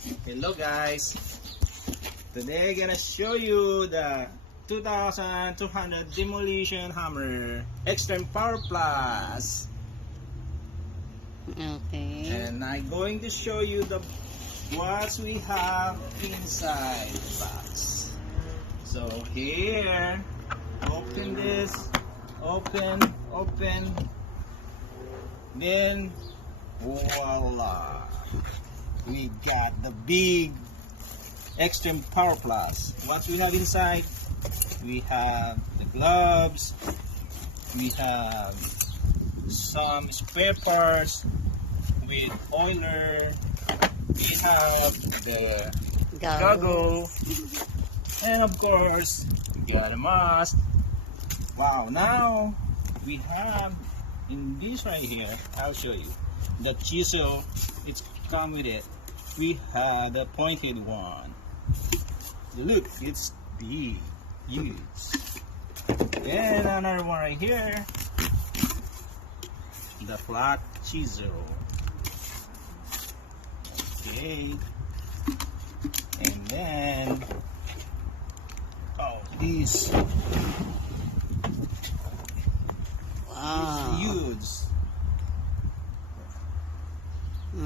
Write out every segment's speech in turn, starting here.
Hello guys, today I'm gonna show you the 2200 demolition hammer extreme power plus, Okay. and I'm going to show you the watts we have inside the box. So here, open this, open, then voila, we got the big extreme power plus. What we have inside, we have the gloves, we have some spare parts with oiler, we have the goggle, and of course we got a mask. Wow, now we have in this right here, I'll show you the chisel. It's come with it. We have the pointed one. Look, it's big, huge. And another one right here, the flat chisel. Okay. And then, oh, this. Wow. It's huge. Put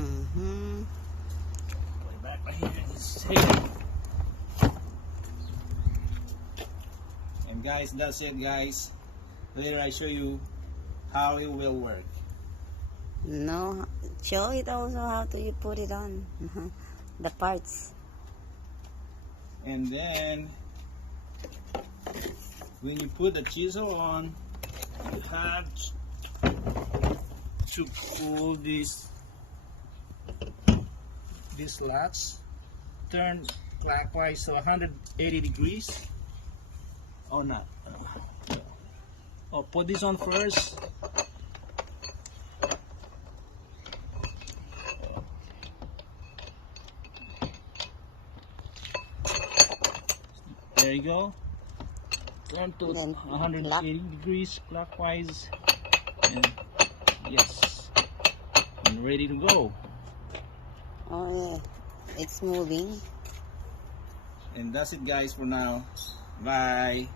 it back right here. It's here. And guys, that's it guys. Later I show you how it will work. No, show it also how do you put it on. The parts. And then when you put the chisel on, you have to pull this latch, turn clockwise, so 180 degrees. Oh, not. Oh, put this on first. There you go. Turn to 180 degrees clockwise, and yes, I'm ready to go. Oh yeah, it's moving. And that's it guys for now. Bye.